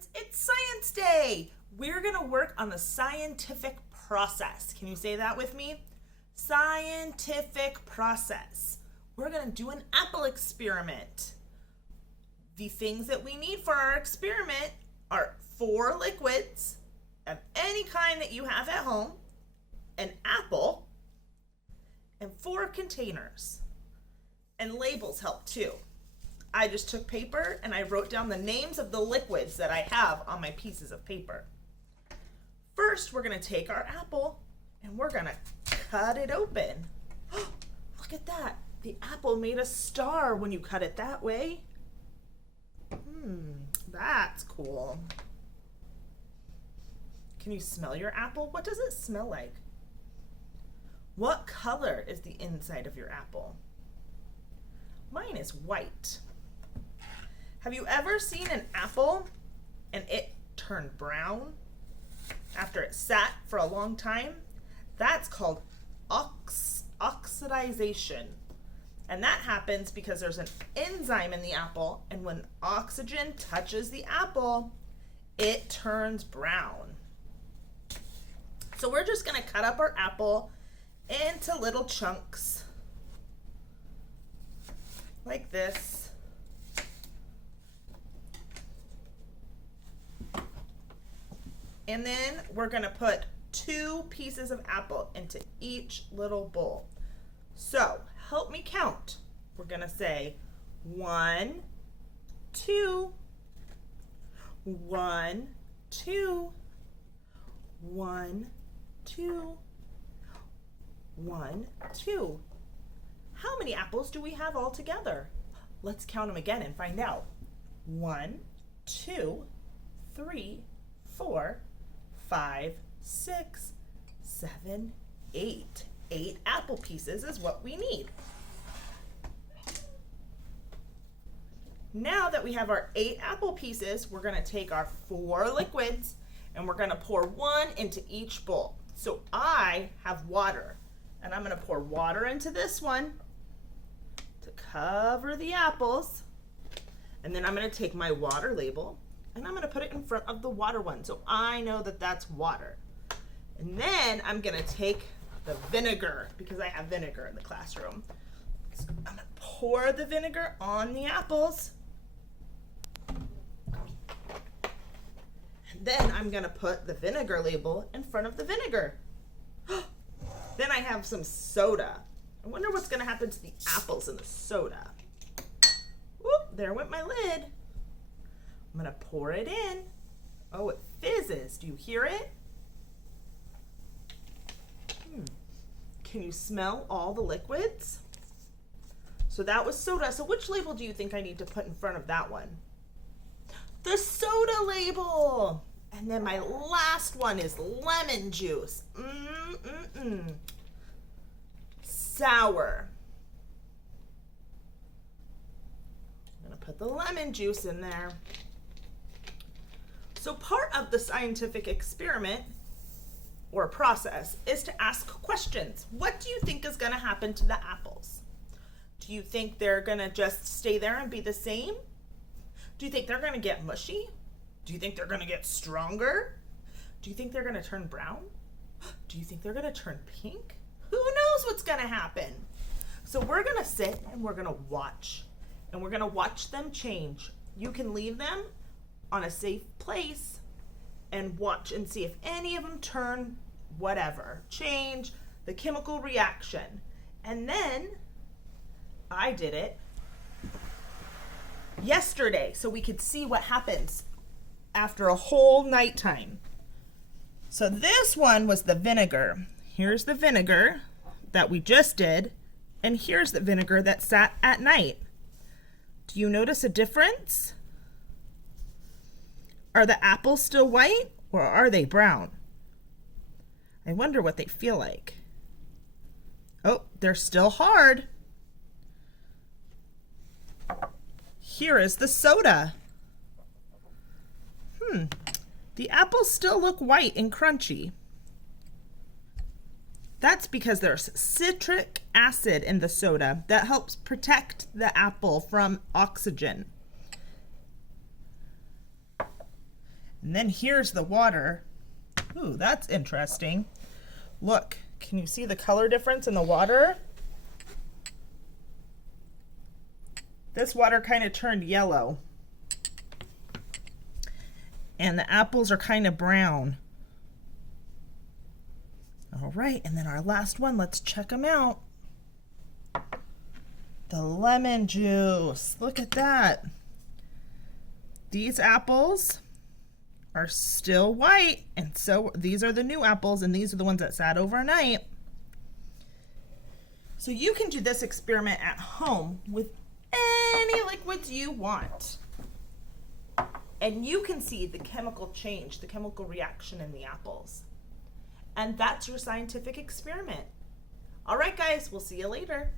friends, it's Science Day. We're going to work on the scientific process. Can you say that with me? Scientific process. We're going to do an apple experiment. The things that we need for our experiment are 4 liquids of any kind that you have at home, an apple, and 4 containers. And labels help too. I just took paper and I wrote down the names of the liquids that I have on my pieces of paper. First, we're going to take our apple and we're going to cut it open. Look at that. The apple made a star when you cut it that way. That's cool. Can you smell your apple? What does it smell like? What color is the inside of your apple? Mine is white. Have you ever seen an apple and it turned brown after it sat for a long time? That's called oxidization. And that happens because there's an enzyme in the apple, and when oxygen touches the apple, it turns brown. So we're just going to cut up our apple into little chunks like this. And then we're going to put 2 pieces of apple into each little bowl. So help me count. We're going to say 1, 2, 1, 2, 1, 2, 1, 2. How many apples do we have all together? Let's count them again and find out. 1, 2, 3, 4, 5, 6, 7, 8. 8 apple pieces is what we need. Now that we have our 8 apple pieces, we're going to take our 4 liquids and we're going to pour 1 into each bowl. So I have water, and I'm going to pour water into this one to cover the apples. And then I'm going to take my water label and I'm going to put it in front of the water one so I know that that's water. And then I'm going to take the vinegar, because I have vinegar in the classroom. So I'm going to pour the vinegar on the apples. And then I'm going to put the vinegar label in front of the vinegar. Then I have some soda. I wonder what's going to happen to the apples in the soda. Whoop, there went my lid. I'm going to pour it in. Oh, it fizzes. Do you hear it? Can you smell all the liquids? So that was soda. So which label do you think I need to put in front of that one? The soda label. And then my last one is lemon juice. Sour. I'm going to put the lemon juice in there. So part of the scientific experiment or process is to ask questions. What do you think is going to happen to the apples? Do you think they're going to just stay there and be the same? Do you think they're going to get mushy? Do you think they're going to get stronger? Do you think they're going to turn brown? Do you think they're going to turn pink? Who knows what's going to happen? So we're going to sit and we're going to watch. And we're going to watch them change. You can leave them on a safe place and watch and see if any of them turn whatever, change the chemical reaction. And then I did it yesterday so we could see what happens after a whole nighttime. So this one was the vinegar. Here's the vinegar that we just did, and here's the vinegar that sat at night. Do you notice a difference? Are the apples still white or are they brown? I wonder what they feel like. Oh, they're still hard. Here is the soda. The apples still look white and crunchy. That's because there's citric acid in the soda that helps protect the apple from oxygen. And then here's the water. Ooh, that's interesting. Look, can you see the color difference in the water? This water kind of turned yellow. And the apples are kind of brown. All right, and then our last one, let's check them out. The lemon juice, look at that. These apples are still white, and so these are the new apples, and these are the ones that sat overnight. So you can do this experiment at home with any liquids you want. And you can see the chemical change, the chemical reaction in the apples. And that's your scientific experiment. All right, guys, we'll see you later.